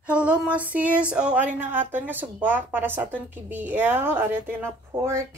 Hello mga sis, ari ng aton nga subak para sa aton KBL, ari aton na pork,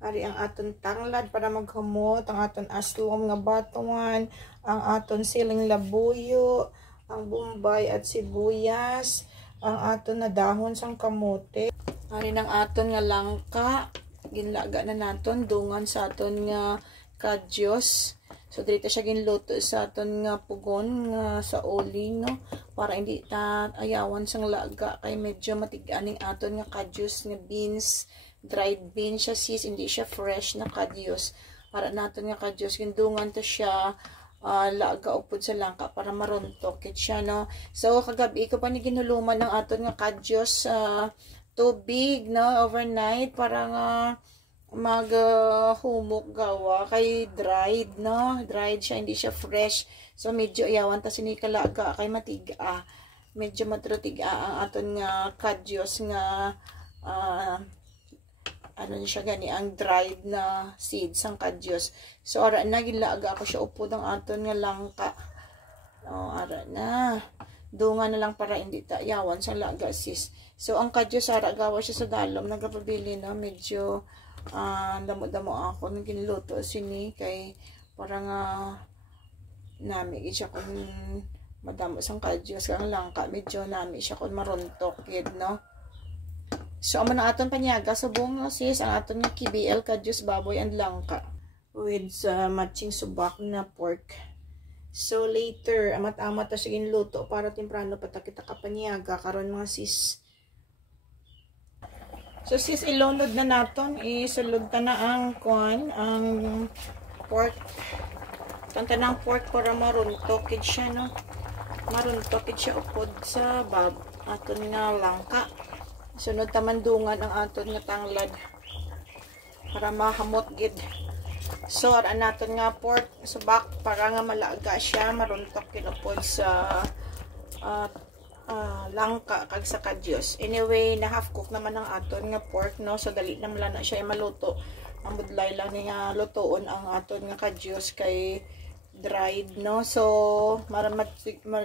ari ang aton tanglad para maghamot, ang aton aslom nga batuan, ang aton siling labuyo, ang bombay at sibuyas, ang aton na dahon sang kamote, ari ng aton nga langka, ginlaga na naton dungan sa aton nga kadyos. So dito siya ginluto sa aton nga pugon nga sa oli, no, para hindi ta ayawan sang laga kay medyo matiganing aton nga kadyos nga beans, dried beans siya sis, hindi siya fresh na kadyos. Para naton nga kadyos gindungan to siya laga upod sa langka para maruntok kit siya, no. So kagabi ko pa ni ginuluman ng aton nga kadyos tubig, no, overnight para nga humok gawa kay dried, no, dried siya, hindi siya fresh. So medyo ayawan ta sinikalaga kay matiga, medyo matrutiga ang aton nga kadyos nga ano siya gani ang dried na seeds ang kadyos. So ara na gilaga ako siya upod ang aton nga langka, ara na dunga na lang para hindi ta ayawan sa laga sis. So ang kadyos ara gawa siya sa dalom, nagapabili, no, medyo damo-damo ako nang ginluto sini kay parang nami siya kun madamo sang kadyos kang langka, medyo nami siya kun maruntok gid, no. So amo na aton panyaga subong, no, sis, ang aton nga KBL kadyos baboy and langka with matching subak na pork. So later amat-amat ta siya ginluto para temprano pa ta kita kapanyaga karon mga sis. So sis, ilunod na naton, isulod ta na ang ang pork. Tanta ng pork para maruntokid siya, no. Maruntokid siya upod sa aton nga langka. Sunod ta mandungan ang aton nga tanglad para mahamot gid. So ara naton nga pork subak para nga malaga siya, maruntokid upod sa langka kag sa kadyos. Anyway, na half cook naman ang aton nga pork, no, so dali naman na siya maluto. Ang budlay lang niya lutoon ang aton nga kadyos kay dried, no. So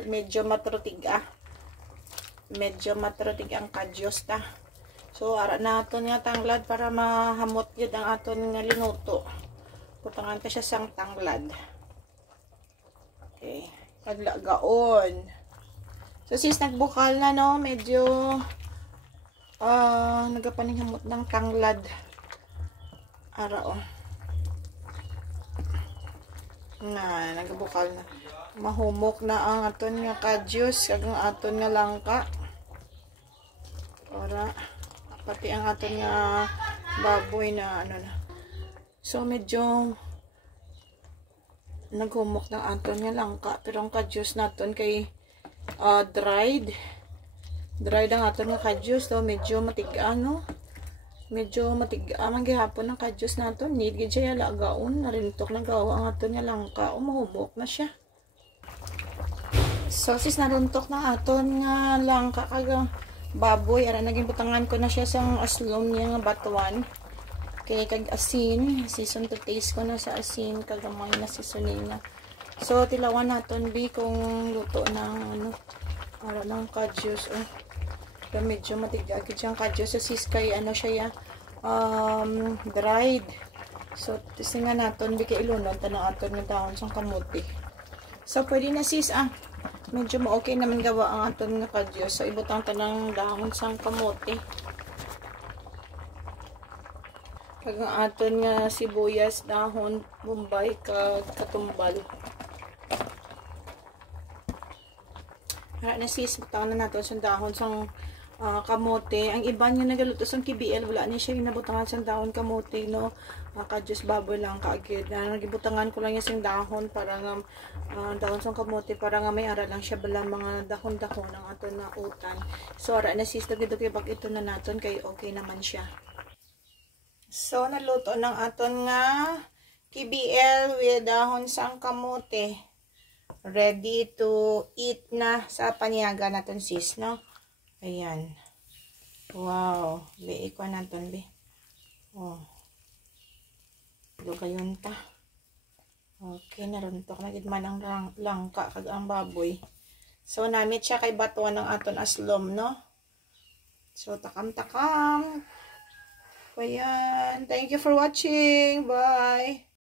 medyo matrutig ang kadyos ta. So ara naton nga tanglad para mahamot gyud ang aton nga linuto. Putangan ta siya sang tanglad. Okay, kadlagaon. So sis, nagbukal na, no, medyo nagapaninghamot ng tanglad ara na nagbukal na, mahumok na ang aton nga kadyos kag ang aton nga langka, ora pati ang aton nga baboy na ano na. So medyo naghumok ng aton nga langka, pero ang kadyos naton kay dried ang aton nga kadyos, so medyo matiga, no, medyo matiga man gihapon ang kadyos naton, need gid siya lagaon, narintok na gawa ang aton nga langka, mahubok na siya. So sis, naruntok na aton nga langka kag baboy, ara naging butangan ko na siya sang aslom niya nga batuan kay kag asin, season to taste ko na sa asin kag may na seasoning na. So tilawan naton bi kung luto ng ano ara ng kadyos, pero medyo matiga gid siyang kadyos, so sis kay ano siya dried. So tisingan naton bi kay ilunod ta ng aton nga dahon sang kamote. So pwede na sis, medyo okay naman gawa ang aton nga kadyos, so ibutang ta ng dahon sang kamote kag ang aton nga sibuyas, dahon, bombay kag katumbal. Ara na sis, butang na natin sa dahon sang kamote. Ang iba niya nagaluto sang KBL, wala niya siya ginabutangan sang dahon kamote, no. Kadyos baboy lang kaagid. Nagibutangan ko lang niya sang dahon para nga dahon sang kamote para nga may ara lang siya bala mga dahon-dahon ang aton na utan. So ara na sis, dagito bag ito na naton kay okay naman siya. So naluto ng aton nga KBL with dahon sang kamote. Ready to eat na sa panyaga natin sis, no. Ayan. Wow, liik ko natin be. Lugayon ta. Okay, naruntok na gid man ang langka kag ang baboy. So, namit siya kay batuan ng aton aslom, no? So, takam-takam. Ayan. Thank you for watching. Bye!